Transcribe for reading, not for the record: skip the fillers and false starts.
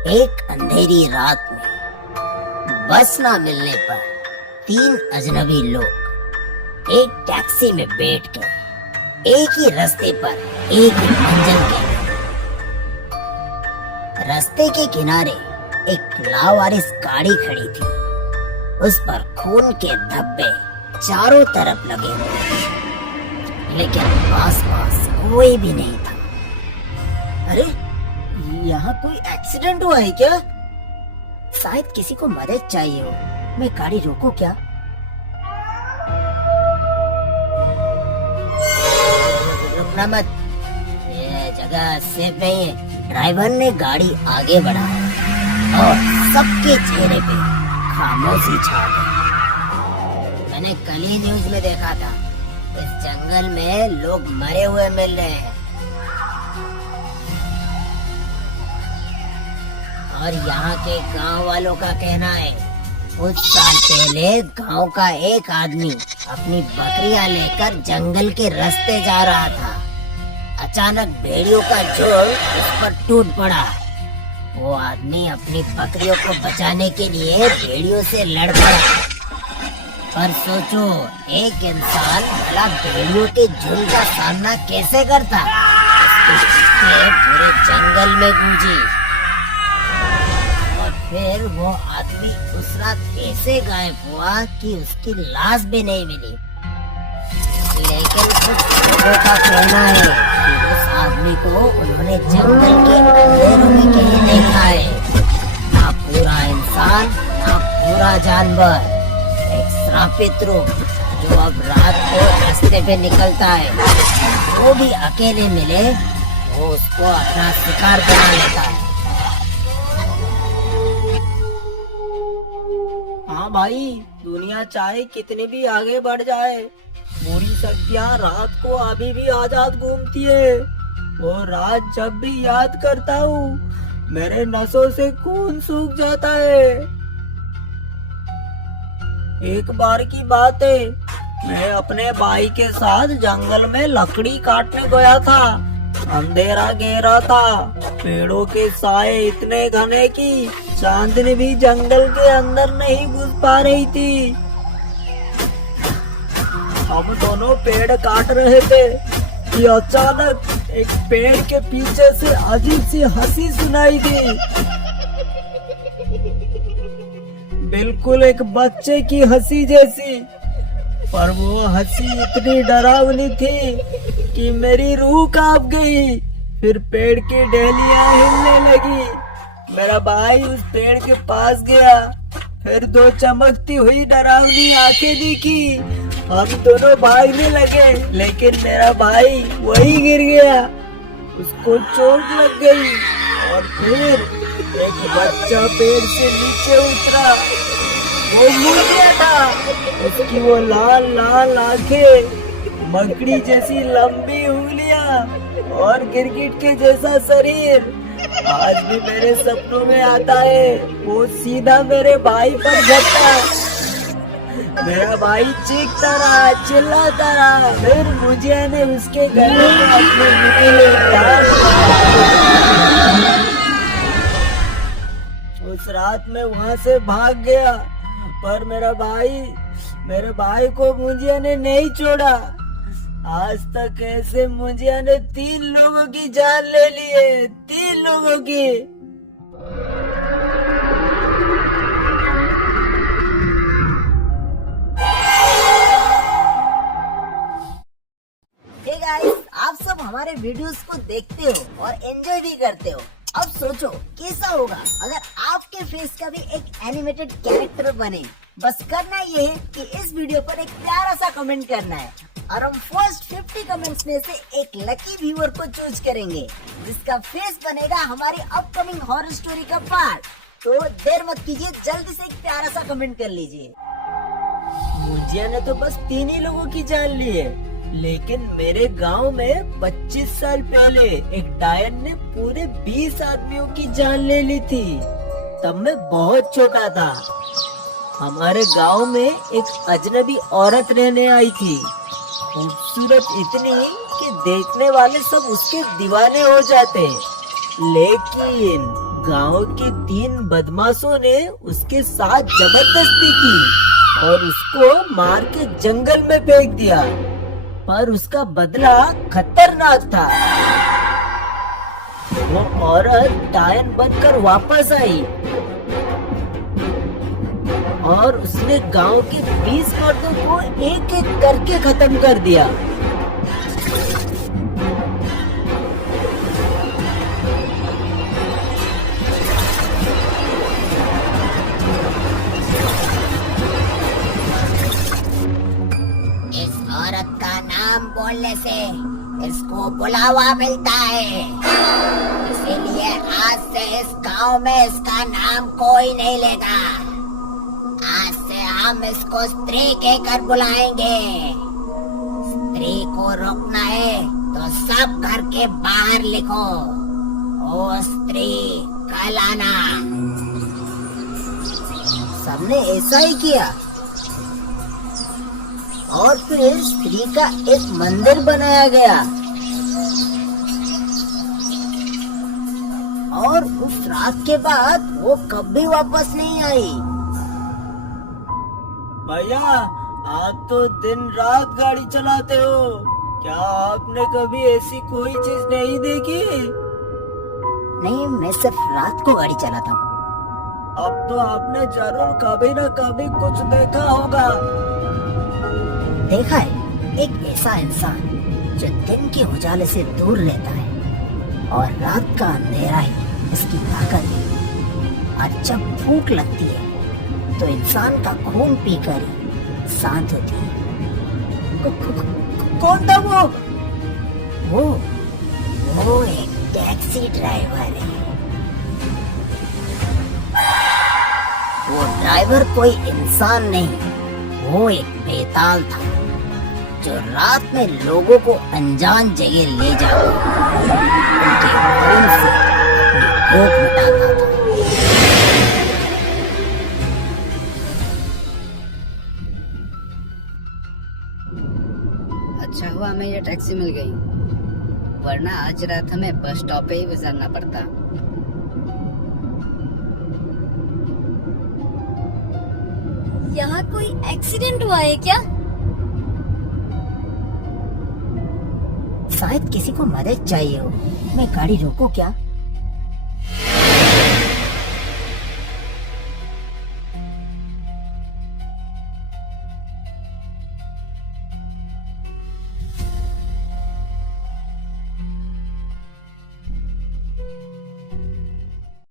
एक अंधेरी रात में बस ना मिलने पर तीन अजनबी लोग एक टैक्सी में बैठ कर एक ही रास्ते पर एक ही मंजिल के रास्ते के किनारे एक लावारिस गाड़ी खड़ी थी। उस पर खून के धब्बे चारों तरफ लगे हुए, लेकिन आसपास कोई भी नहीं था। अरे, यहाँ कोई एक्सीडेंट हुआ है क्या? शायद किसी को मदद चाहिए हो। मैं गाड़ी रोकूं क्या? रुकना मत, ये जगह सेफ नहीं है। ड्राइवर ने गाड़ी आगे बढ़ाया और सबके चेहरे पे खामोशी छा गई। मैंने कल ही न्यूज में देखा था, इस जंगल में लोग मरे हुए मिल रहे हैं और यहाँ के गांव वालों का कहना है कुछ साल पहले गांव का एक आदमी अपनी बकरियां लेकर जंगल के रास्ते जा रहा था। अचानक भेड़ियों का झुंड उस पर टूट पड़ा। वो आदमी अपनी बकरियों को बचाने के लिए भेड़ियों से लड़ पड़ा। पर सोचो, एक इंसान भला भेड़ियों के झुंड का सामना कैसे करता? उसके पूरे जंगल में गूंजी। फिर वो आदमी उस रात कैसे गायब हुआ कि उसकी लाश भी नहीं मिली। लेकिन कुछ लोगों का कहना है कि उस आदमी को उन्होंने जंगल के अंधेरों में कहीं देखा है। ना पूरा इंसान, ना पूरा जानवर, एक श्रापित रूप जो अब रात को रास्ते पे निकलता है। वो भी अकेले मिले, वो उसको अपना शिकार बना लेता है। हाँ भाई, दुनिया चाहे कितनी भी आगे बढ़ जाए, बुरी शक्तियाँ रात को अभी भी आजाद घूमती है। वो रात जब भी याद करता हूँ, मेरे नसों से खून सूख जाता है। एक बार की बात है, मैं अपने भाई के साथ जंगल में लकड़ी काटने गया था। अंधेरा गहरा था, पेड़ों के साए इतने घने कि चांदनी भी जंगल के अंदर नहीं घुस पा रही थी। हम दोनों पेड़ काट रहे थे कि अचानक एक पेड़ के पीछे से अजीब सी हंसी सुनाई दी। बिल्कुल एक बच्चे की हंसी जैसी, पर वो हंसी इतनी डरावनी थी कि मेरी रूह कांप गई। फिर पेड़ की डहलियां हिलने लगी। मेरा भाई उस पेड़ के पास गया, फिर दो चमकती हुई डरावनी आंखें दिखी। हम दोनों भागने लगे, लेकिन मेरा भाई वही गिर गया, उसको चोट लग गई। और फिर एक बच्चा पेड़ से नीचे उतरा, वो मुड़ गया था। उसकी वो लाल लाल आंखें, मकड़ी जैसी लंबी उंगलियां और गिरगिट के जैसा शरीर आज भी मेरे सपनों में आता है। वो सीधा मेरे भाई पर झपटा। मेरा भाई चीखता रहा, चिल्लाता रहा। फिर मुझे ने उसके गले में अपनी नुकीली टांग उस रात में वहां से भाग गया, पर मेरे भाई को मुझे ने नहीं छोड़ा। आज तक ऐसे मुझे ने 3 लोगों की जान ले ली है, 3 लोगों की। हे गाइस, आप सब हमारे वीडियोस को देखते हो और एंजॉय भी करते हो। अब सोचो कैसा होगा अगर आपके फेस का भी एक एनिमेटेड कैरेक्टर बने। बस करना ये है कि इस वीडियो पर एक प्यारा सा कमेंट करना है और हम फर्स्ट 50 कमेंट्स में से एक लकी व्यूअर को चूज करेंगे, जिसका फेस बनेगा हमारी अपकमिंग हॉरर स्टोरी का पार्ट। तो देर मत कीजिए, जल्दी से एक प्यारा सा कमेंट कर लीजिए। मुझे ने तो बस 3 ही लोगों की जान ली है, लेकिन मेरे गांव में 25 साल पहले एक डायन ने पूरे 20 आदमियों की जान ले ली थी। तब मैं बहुत छोटा था। हमारे गांव में एक अजनबी औरत रहने आई थी, खूबसूरत इतनी कि देखने वाले सब उसके दीवाने हो जाते। लेकिन गांव के 3 बदमाशों ने उसके साथ जबरदस्ती की और उसको मार के जंगल में फेंक दिया, पर उसका बदला खतरनाक था। वो औरत डायन बनकर वापस आई और उसने गांव के 20 मर्दों को एक एक करके खत्म कर दिया। इस औरत का नाम बोलने से इसको बुलावा मिलता है, इसीलिए आज से इस गांव में इसका नाम कोई नहीं लेगा। आज से हम इसको स्त्री कहकर बुलाएंगे। स्त्री को रोकना है तो सब घर के बाहर लिखो, ओ स्त्री कल आना। सबने ऐसा ही किया और फिर स्त्री का एक मंदिर बनाया गया और उस रात के बाद वो कभी वापस नहीं आई। भैया, आप तो दिन रात गाड़ी चलाते हो, क्या आपने कभी ऐसी कोई चीज नहीं देखी? नहीं, मैं सिर्फ रात को गाड़ी चलाता हूँ। अब तो आपने जरूर कभी न कभी कुछ देखा होगा। देखा है, एक ऐसा इंसान जो दिन के उजाले से दूर रहता है और रात का अंधेरा ही इसकी ताकत है। और जब भूख लगती है तो इंसान का खून पीकर ही शांत होती है। कौन था वो? वो एक टैक्सी ड्राइवर है। वो ड्राइवर कोई इंसान नहीं, वो एक बेताल था जो रात में लोगों को अनजान जगह ले जाकर उनके खून से अपनी भूख मिटाता था। अच्छा हुआ हमें ये टैक्सी मिल गई, वरना आज रात हमें बस स्टॉप पे ही गुजारना पड़ता। यहाँ कोई एक्सीडेंट हुआ है क्या? शायद किसी को मदद चाहिए हो। मैं गाड़ी रोको क्या?